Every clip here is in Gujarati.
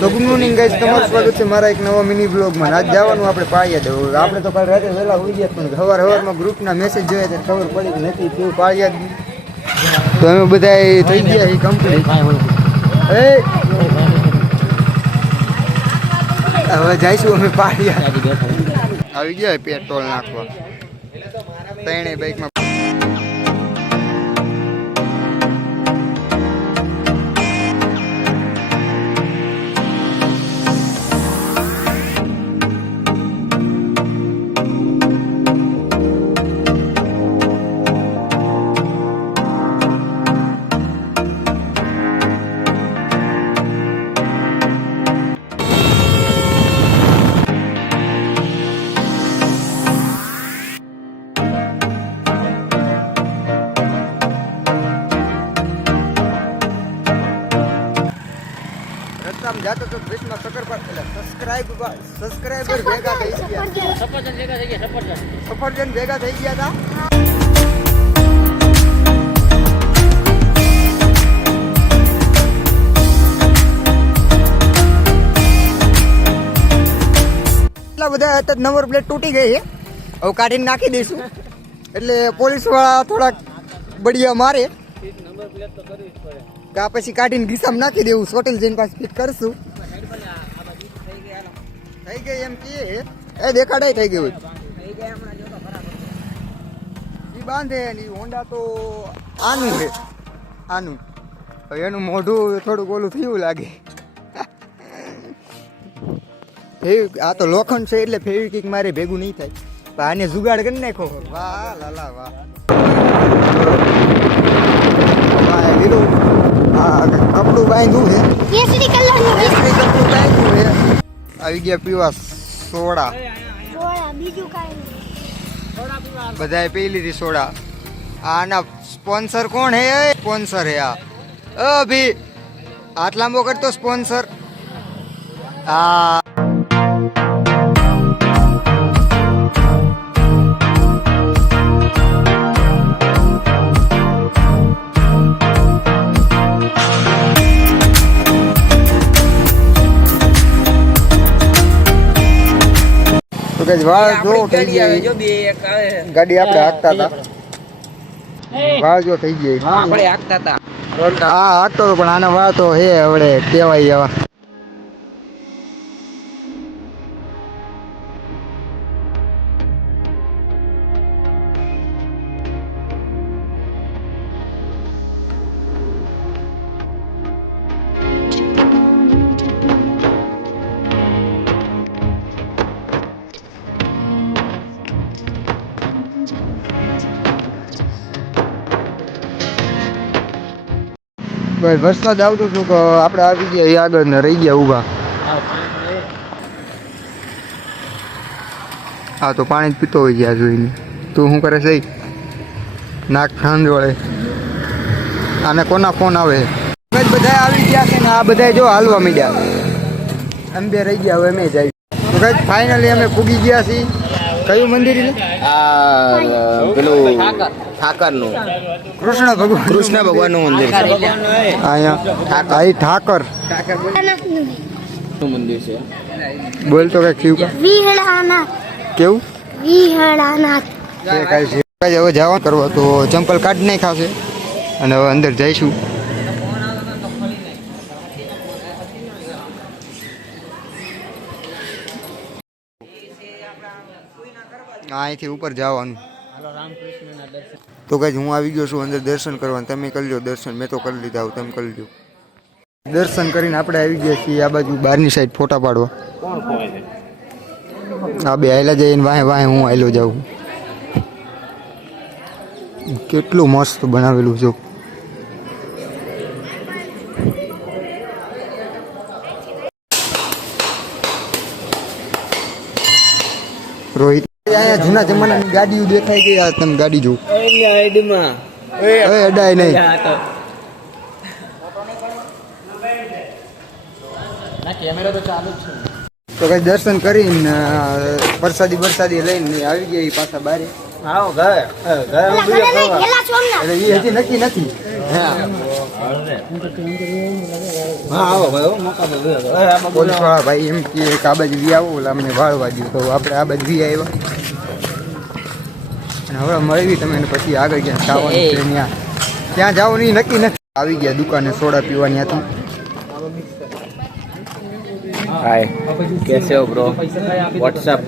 તો ગુડ મોર્નિંગ ગાઈસ, તમારું સ્વાગત છે મારા એક નવા મિની બ્લોગમાં. આજ જવાનું આપણે પાળિયાદ. આપણે તો કાલ રાતે વહેલા હોઈ ગયા, પણ સવારમાં ગ્રુપના મેસેજ જોયા ત્યારે ખબર પડી કે નથી થયું પાળિયાદ. તો અમે બધા થઈ ગયા એ કમ્પ્લીટ. હવે જઈશું અમે પાળિયાદ. આવી ગયા પેટ્રોલ નાખવા ત્રણેય બાઇકમાં. જાતો તો ક્રિસ્મસ સબસ્ક્રાઇબર ભેગા થઈ ગયા. સફરજન ભેગા થઈ ગયા હતા. એટલા બધા હતા. નંબર પ્લેટ તૂટી ગઈ છે, હવે કાઢીને નાખી દઈશું. એટલે પોલીસ વાળા થોડાક બળિયા મારે નંબર પ્લેટ તો કરવી જ પડે. કા પછી કાઢીને ગીસામાં નાખી દેવું, હોટેલ જઈને પાછું ફિટ કરશું. થઈ ગઈ એમ કે એ દેખાડાય થઈ ગયું ઈ બાંધે ને હોન્ડા તો આનું છે આનું. એનું મોઢું થોડુંક ઓલું થયું લાગે. આ તો લોખંડ છે એટલે ફેવિકિક મારે ભેગું નહીં થાય. આને જુગાડ કરી નાખો. વાહ લાલા વાહ. કપડું બાંધ્યું છે, કેસરી કલરનું કપડું બાંધ્યું છે. આવી ગયા પીવા સોડા. બીજું કાંઈ નહીં, બધાએ પી લીધી સોડા. આના સ્પોન્સર કોણ હે? સ્પોન્સર હે આ અભી. હાથ લાંબો કરતો સ્પોન્સર. આ વાળ જો થઈ ગયા. ગાડી આપણે હાંકતા હતા, વાળ જો થઈ ગઈ. આપણે હાંકતા હતા, હા હાંકતો હતો, પણ આના વાળ તો હે હવે કહેવાય એવા. ભાઈ વરસાદ આવતો હતો કે આપણે આવી ગયા એ આગળ ને રહી ગયા ઊભા. હા તો પાણી જ પીતો હોય ગયા જોઈને. તું શું કરે છે? નાક ખાંડોળે. આને કોના ફોન આવે? બધા આવી ગયા છે ને આ બધા જો હાલવા માંડ્યા. અમે બે રહી ગયા, હવે અમે જાય. તો કઈ ફાઇનલી અમે પૂગી ગયા છીએ. કયું મંદિર છે? પેલું ઠાકરનું, કૃષ્ણ ભગવાનનું મંદિર. અહીંયા ઠાકર મંદિર છે. બોલ તો કઈ થયું કેવું? હવે જવા કરવા તો ચંપલ કાઢી નહીં ખાશે અને હવે અંદર જઈશું. અહીંથી ઉપર જવાનું. તો કઈ હું આવી ગયો છું અંદર દર્શન કરવા. તમે કરી લો દર્શન. મેં તો કરી લીધા, આવું તમે કરી લો. દર્શન કરીને આપણે આવી ગયા છીએ આ બાજુ બહારની સાઈડ ફોટા પાડવા. આ બે આયલા જઈને વાહે વાહે હું આયલો જાઉં. કેટલું મસ્ત બનાવેલું છે. રોહિત અહીંયા જૂના જમાનાની ગાડીઓ દેખાઈ ગઈ. આ તમે ગાડી જો અડાય નહીં. કેમેરા તો ચાલુ જ છે. તો કઈ દર્શન કરીને પ્રસાદી લઈને આવી ગયા પાછા બારે. હજી નક્કી નથી. પોલીસ વાળા ભાઈ એમ કે આ બાજુ વી આવો એટલે અમને વાળવા દઉં તો આપણે આ બાજુ વી આવ્યા અને હવે મળવી તમે પછી આગળ ક્યાં જવાનું છે ત્યાં જવાનું નહીં નક્કી નથી આવી ગયા દુકાને સોડા પીવાની હતી हाय कैसे हो ब्रो व्हाट्सएप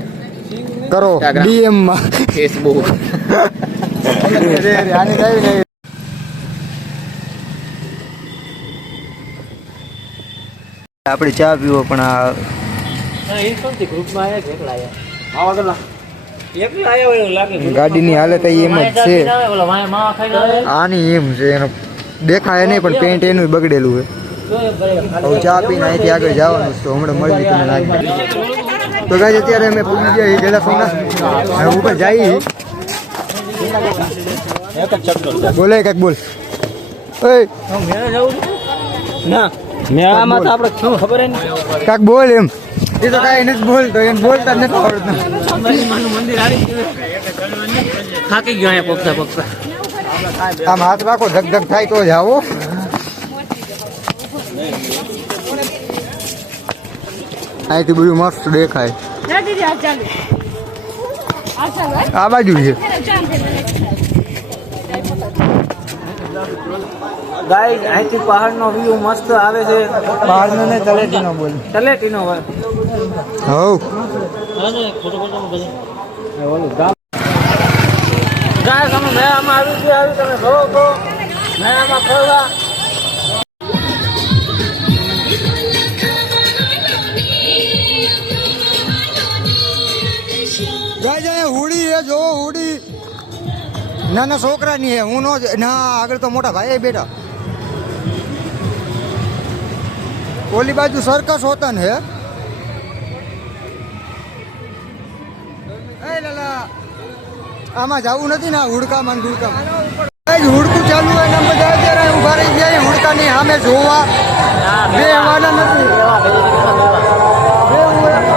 કરો ડીએમ માં फेसबुक આપણે ચા પીવો પણ આ ગાડીની હાલત એમ જ છે આની એમ છે એનો દેખાય નહીં પણ પેન્ટ એનું બગડેલું છે હવે ચા પીને અહીંથી આગળ જવાનું છે તો હમણાં મળી તમને લાગે તો ગાય અત્યારે અમે પૂરી ગયા ગયેલા સોના હવે ઉપર જઈએ બોલે કાંઈક બોલ ના મેળામાં તો આપણે શું ખબર નહીં કાંઈક બોલ એમ એ તો કાંઈ નથી બોલતો એમ બોલતા જ નથી આવડતું મંદિર આવી થાકી ગયો અહીંયા પગતા આમ હાથ રાખો ધક ધક થાય તો જ આવો અહીંથી બધું મસ્ત દેખાય આ બાજુ છે ગાઈસ અહીંથી પહાડનો વ્યૂ મસ્ત આવે છે બહારનો ને તલેટીનો બોલ તલેટીનો હોય હવ ગાઈસ અમે મેળામાં આવી તમે જોવો તો મેળામાં ફરવા ગાય હુડી હે જો હુડી નાના છોકરાની હે હું નો ના આગળ તો મોટા ભાઈ બેટા ઓલી બાજુ સર્કસ હોતા ને હે લાલા આમાં જવું નથી ને હુડકામાં ને ગુડકામાં હુડકું ચાલુ હોય ને બધા અત્યારે ઉભા રહી જાય હુડકાની સામે જોવા બે આવવાના નથી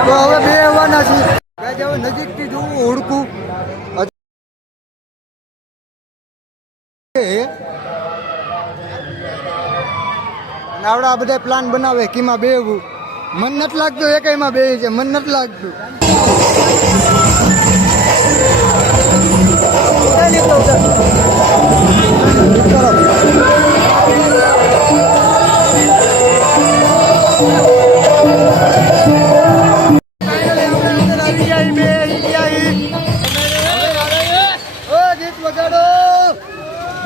તો હવે બે આવવાના છે હવે નજીકથી જોવું હુડકું આવડા બધા પ્લાન બનાવે કે એમાં બેવું મન નથી લાગતું એમાં બે છે મન નથી લાગતું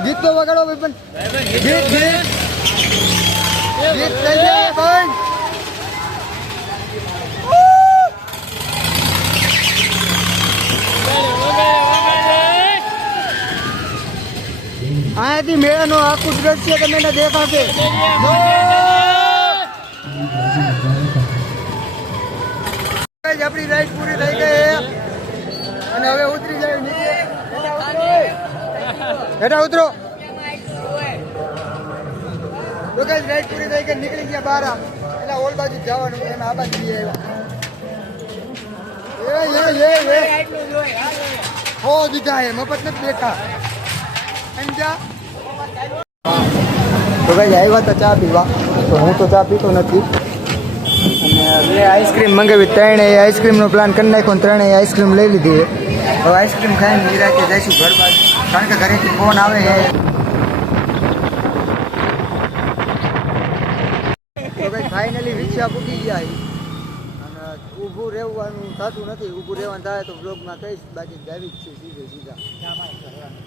ગીત તો વગાડો ભાઈ પણ ગીત ગીત ગીત થઈ જાય ભાઈ અહીંયાથી મેળાનું આખું દ્રશ્ય તમને દેખાશે આપણી રાઈડ પૂરી થઈ ગઈ અને હવે ઉતરી જાય નીચે બેટા ઉતરો તો કઈ રાઈડ પૂરી થઈ ગઈ નીકળી ગયા બહાર એટલે ઓલ બાજુ જવાનું એમ આ બાજુ આવ્યા હો દીધા એ મફત નથી બેઠા સમજા તો ભાઈ આવ્યા તો ચા પીવા તો હું તો ચા પીતો નથી અને બે આઈસ્ક્રીમ મંગાવી ત્રણેય આઈસ્ક્રીમનો પ્લાન કરી નાખ્યો અને ત્રણેય આઈસ્ક્રીમ લઈ લીધી હવે આઈસ્ક્રીમ ખાઈને નિરાતે જઈશું ઘર બાજુ કારણ કે ઘરેથી ફોન આવે છે તો ભાઈ ફાઇનલી રિક્ષા પૂકી ગયા અને ઊભું રહેવાનું થતું નથી ઊભું રહેવાનું થાય તો બ્લોગમાં કહીશ બાકી જાવી જ છે સીધા